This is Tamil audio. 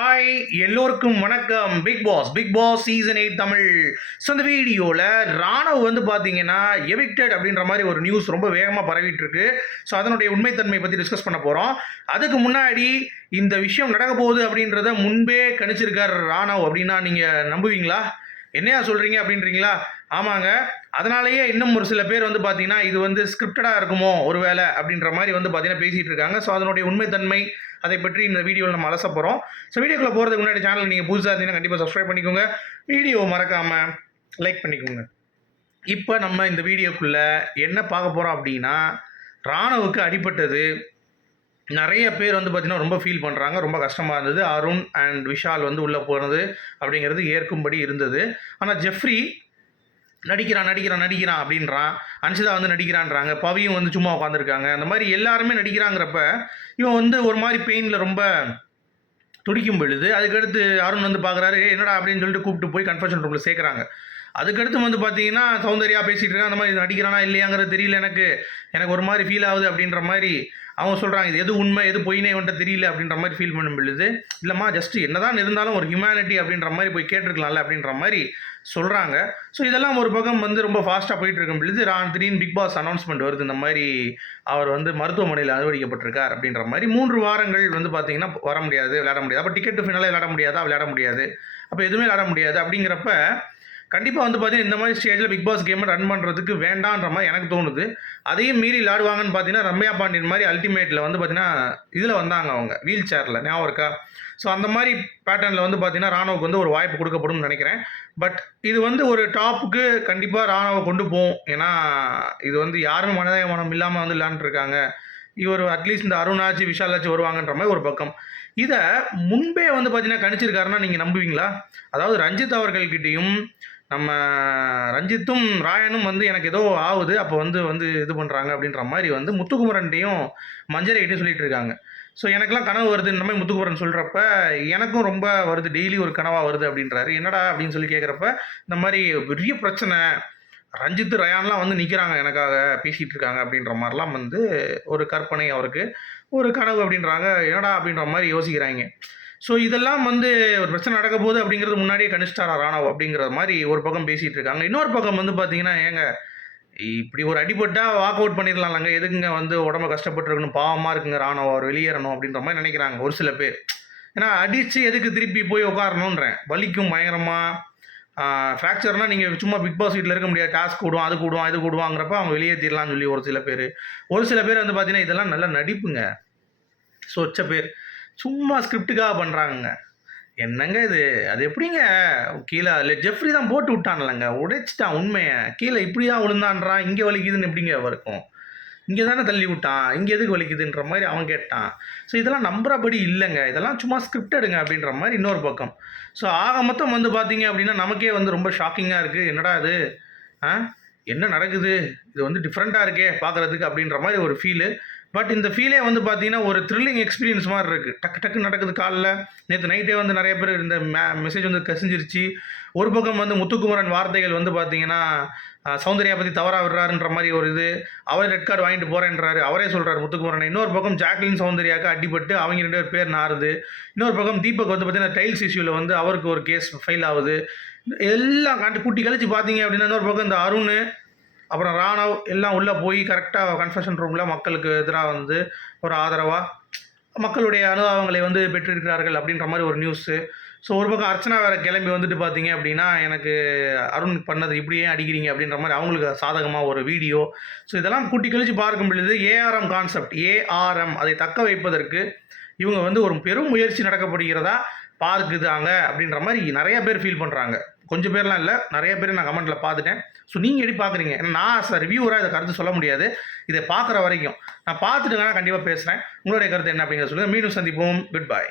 ஹாய் எல்லோருக்கும் வணக்கம். Bigg Boss season 8 Tamil. So இந்த வீடியோவில் ராணவ் வந்து பார்த்தீங்கன்னா எவிக்டட் அப்படின்ற மாதிரி ஒரு நியூஸ் ரொம்ப வேகமாக பரவிட்டு இருக்கு. ஸோ அதனுடைய உண்மைத்தன்மை பற்றி டிஸ்கஸ் பண்ண போகிறோம். அதுக்கு முன்னாடி இந்த விஷயம் நடக்க போகுது அப்படின்றத முன்பே கணிச்சிருக்கார் ராணவ் அப்படின்னா நீங்கள் நம்புவீங்களா? என்னையா சொல்கிறீங்க அப்படின்றீங்களா? ஆமாங்க. அதனாலேயே இன்னும் ஒரு சில பேர் வந்து பார்த்தீங்கன்னா இது வந்து ஸ்கிரிப்டடாக இருக்குமோ ஒருவேளை அப்படின்ற மாதிரி வந்து பார்த்தீங்கன்னா பேசிகிட்டு இருக்காங்க. ஸோ அதனுடைய உண்மைத்தன்மை அதை பற்றி இந்த வீடியோவில் நம்ம அலச போகிறோம். ஸோ வீடியோக்குள்ளே போகிறதுக்கு முன்னாடி சேனல் நீங்கள் புதுசாக இருந்தீங்கன்னா கண்டிப்பாக சப்ஸ்கிரைப் பண்ணிக்கோங்க. வீடியோ மறக்காமல் லைக் பண்ணிக்கோங்க. இப்போ நம்ம இந்த வீடியோக்குள்ளே என்ன பார்க்க போகிறோம் அப்படின்னா, ராணவுக்கு அடிபட்டது நிறைய பேர் வந்து பார்த்திங்கன்னா ரொம்ப ஃபீல் பண்ணுறாங்க. ரொம்ப கஷ்டமாக இருந்தது. அருண் அண்ட் விஷால் வந்து உள்ளே போனது அப்படிங்கிறது ஏற்கும்படி இருந்தது. ஆனால் ஜெஃப்ரி நடிக்கிறான் அப்படின்றான். அன்ஷிதா வந்து நடிக்கிறான்றாங்க. பவியும் வந்து சும்மா உட்காந்துருக்காங்க. அந்த மாதிரி எல்லாருமே நடிக்கிறாங்கிறப்ப இவன் வந்து ஒரு மாதிரி பெயினில் ரொம்ப துடிக்கும் பொழுது அதுக்கடுத்து அருண் வந்து பார்க்குறாரு, என்னடா அப்படின்னு சொல்லிட்டு கூப்பிட்டு போய் கன்ஃபெஷன் ரூமில் சேர்க்குறாங்க. அதுக்கடுத்து வந்து பார்த்தீங்கன்னா சௌந்தர்யா பேசிகிட்டு இருக்கான். அந்த மாதிரி நடிக்கிறானா இல்லையாங்கிறது தெரியல, எனக்கு ஒரு மாதிரி ஃபீல் ஆகுது அப்படின்ற மாதிரி அவங்க சொல்கிறாங்க. இது எது உண்மை எது பொய்னே வந்துட்டு தெரியல அப்படின்ற மாதிரி ஃபீல் பண்ணும் பொழுது, இல்லைம்மா ஜஸ்ட் என்னதான் இருந்தாலும் ஒரு ஹியூமனிட்டி அப்படின்ற மாதிரி போய் கேட்டிருக்கலாம்ல அப்படின்ற மாதிரி சொல்கிறாங்க. ஸோ இதெல்லாம் ஒரு பக்கம் வந்து ரொம்ப ஃபாஸ்ட்டாக போயிட்டு இருக்கும் பொழுது திடீர்னு பிக் பாஸ் அனௌன்ஸ்மெண்ட் வருது. இந்த மாதிரி அவர் வந்து மருத்துவமனையில் அனுமதிக்கப்பட்டிருக்கார் அப்படின்ற மாதிரி. 3 வாரங்கள் வந்து பார்த்தீங்கன்னா வர முடியாது, விளையாட முடியாது. அப்போ டிக்கெட்டு ஃபினாலே விளையாட முடியாதா? விளையாட முடியாது. அப்போ எதுவுமே விளையாட முடியாது. அப்படிங்கிறப்ப கண்டிப்பாக வந்து பார்த்தீங்கன்னா இந்த மாதிரி ஸ்டேஜில் பிக் பாஸ் கேமை ரன் பண்ணுறதுக்கு வேண்டான்ற மாதிரி எனக்கு தோணுது. அதையும் மீறி விளையாடுவாங்கன்னு பார்த்தீங்கன்னா ரம்யா பாண்டியன் மாதிரி அல்டிமேட்டில் வந்து பார்த்தீங்கன்னா இதில் வந்தாங்க அவங்க வீல் சேரில், ஞாபகம் இருக்கா? ஸோ அந்த மாதிரி பேட்டர்னில் வந்து பார்த்தீங்கன்னா ராணுவுக்கு வந்து ஒரு வாய்ப்பு கொடுக்கப்படும் நினைக்கிறேன். பட் இது வந்து ஒரு டாப்புக்கு கண்டிப்பாக ராணுவை கொண்டு போகும். ஏன்னா இது வந்து யாருமே மனம் இல்லாமல் வந்து விளையாண்டுருக்காங்க. இவர் அட்லீஸ்ட் இந்த அருணாச்சு விஷாலாச்சு வருவாங்கன்ற மாதிரி ஒரு பக்கம். இதை முன்பே வந்து பார்த்தீங்கன்னா கணிச்சிருக்காருன்னா நீங்கள் நம்புவீங்களா? அதாவது ரஞ்சித் அவர்கள்கிட்டையும் நம்ம ரஞ்சித்தும் ராயனும் வந்து எனக்கு ஏதோ ஆகுது, அப்போ வந்து இது பண்ணுறாங்க அப்படின்ற மாதிரி வந்து முத்துக்குமரன்ட்டையும் மஞ்சரைகிட்டையும் சொல்லிட்டு இருக்காங்க. ஸோ எனக்கெல்லாம் கனவு வருது இந்த மாதிரி முத்துக்குமரன் சொல்கிறப்ப எனக்கும் ரொம்ப வருது, டெய்லி ஒரு கனவாக வருது அப்படின்றாரு. என்னடா அப்படின்னு சொல்லி கேட்குறப்ப இந்த மாதிரி பெரிய பிரச்சனை, ரஞ்சித் ரயான்லாம் வந்து நிற்கிறாங்க எனக்காக பேசிகிட்டு இருக்காங்க அப்படின்ற மாதிரிலாம் வந்து ஒரு கற்பனை அவருக்கு, ஒரு கனவு அப்படின்றாங்க. என்னடா அப்படின்ற மாதிரி யோசிக்கிறாங்க. ஸோ இதெல்லாம் வந்து ஒரு பிரச்சனை நடக்க போகுது அப்படிங்கிறது முன்னாடியே கணிச்சிட்டாரா ராணவ் அப்படிங்கிற மாதிரி ஒரு பக்கம் பேசிகிட்டு இருக்காங்க. இன்னொரு பக்கம் வந்து பார்த்தீங்கன்னா, ஏங்க இப்படி ஒரு அடிபட்டா வாக் அவுட் பண்ணிடலாம்லங்க, எதுக்குங்க வந்து உடம்ப கஷ்டப்பட்டுருக்கணும், பாவமாக இருக்குங்க ராணவ் அவர் வெளியேறணும் அப்படின்ற மாதிரி நினைக்கிறாங்க ஒரு சில பேர். ஏன்னா அடித்து எதுக்கு திருப்பி போய் உட்காரணுன்றேன், வலிக்கும் பயங்கரமாக. ஃப்ராக்சர்னால் நீங்கள் சும்மா பிக் பாஸ் வீட்டில் இருக்க முடியாது, டாஸ்க் கூடுவோம் அது கூடுவோம் இது கூடுவாங்கிறப்ப அவங்க வெளியேற்றிடலாம்னு சொல்லி ஒரு சில பேர். ஒரு சில பேர் வந்து பார்த்தீங்கன்னா இதெல்லாம் நல்ல நடிப்புங்க. சொச்ச பேர் சும்மா ஸ்கிரிப்டுக்காக பண்ணுறாங்க. என்னங்க இது? அது எப்படிங்க கீழே இல்லை ஜெஃப்ரி தான் போட்டு விட்டான்லங்க, உடைச்சிட்டான் உண்மையை. கீழே இப்படி தான் விழுந்தான்றான், இங்கே வலிக்குதுன்னு எப்படிங்க இருக்கும்? இங்கே தானே தள்ளி விட்டான், இங்கே எதுக்கு வலிக்குதுன்ற மாதிரி அவன் கேட்டான். ஸோ இதெல்லாம் நம்புறபடி இல்லைங்க, இதெல்லாம் சும்மா ஸ்கிரிப்டடுங்க அப்படின்ற மாதிரி இன்னொரு பக்கம். ஸோ ஆக மொத்தம் வந்து பார்த்தீங்க அப்படின்னா நமக்கே வந்து ரொம்ப ஷாக்கிங்காக இருக்குது. என்னடா இது, என்ன நடக்குது, இது வந்து டிஃப்ரெண்ட்டாக இருக்கே பார்க்குறதுக்கு அப்படின்ற மாதிரி ஒரு ஃபீலு. பட் இந்த ஃபீலே வந்து பார்த்தீங்கன்னா ஒரு த்ரில்லிங் எக்ஸ்பீரியன்ஸ் மாதிரி இருக்குது. டக்கு நடக்குது காலைல. நேற்று நைட்டே வந்து நிறைய பேர் இந்த மெசேஜ் வந்து கசிஞ்சிருச்சு. ஒரு பக்கம் வந்து முத்துக்குமரன் வார்த்தைகள் வந்து பார்த்தீங்கன்னா சௌந்தர்யா பற்றி தவறாக விடுறாருன்ற மாதிரி ஒரு இது. அவரே ரெட் கார்டு வாங்கிட்டு போகிறேன்றாரு, அவரே சொல்கிறார் முத்துக்குமரன். இன்னொரு பக்கம் ஜாக்லின் சௌந்தர்யாவுக்கு அடிபட்டு அவங்க 2 பேர் நாறுது. இன்னொரு பக்கம் தீபக் வந்து பார்த்தீங்கன்னா டைல்ஸ் இஷ்யூவில் வந்து அவருக்கு ஒரு கேஸ் ஃபைல் ஆகுது. எல்லாம் கூட்டி கழிச்சு பார்த்தீங்க அப்படின்னா இன்னொரு பக்கம் இந்த அருண் அப்புறம் ராணவ் எல்லாம் உள்ளே போய் கரெக்டாக கன்ஃபெஷன் ரூமில் மக்களுக்கு எதிராக வந்து ஒரு ஆதரவாக மக்களுடைய அனுபவங்களை வந்து பெற்றிருக்கிறார்கள் அப்படின்ற மாதிரி ஒரு நியூஸு. ஸோ ஒரு பக்கம் அர்ச்சனா வேறு கிளம்பி வந்துட்டு பார்த்தீங்க அப்படின்னா எனக்கு அருண் பண்ணது இப்படியே அடிக்கிறீங்க அப்படின்ற மாதிரி அவங்களுக்கு சாதகமாக ஒரு வீடியோ. ஸோ இதெல்லாம் கூட்டி கழிச்சு பார்க்கும் பொழுது ஏஆர்எம் கான்செப்ட், ஏஆர்எம் அதை தக்க வைப்பதற்கு இவங்க வந்து ஒரு பெரும் முயற்சி நடக்கப்படுகிறதா பார்க்குதாங்க அப்படின்ற மாதிரி நிறைய பேர் ஃபீல் பண்ணுறாங்க. கொஞ்சம் பேர்லாம் இல்லை, நிறைய பேர் நான் கமெண்ட்டில் பார்த்துட்டேன். ஸோ நீங்கள் எப்படி பார்க்குறீங்க? ஏன்னா நான் ரிவ்யூவராக இதை கருத்து சொல்ல முடியாது, இதை பார்க்குற வரைக்கும். நான் பார்த்துட்டுங்கன்னா கண்டிப்பாக பேசுகிறேன். உங்களுடைய கருத்து என்ன அப்படிங்கிறத சொல்லுங்கள். மீண்டும் சந்திப்போம். Good bye.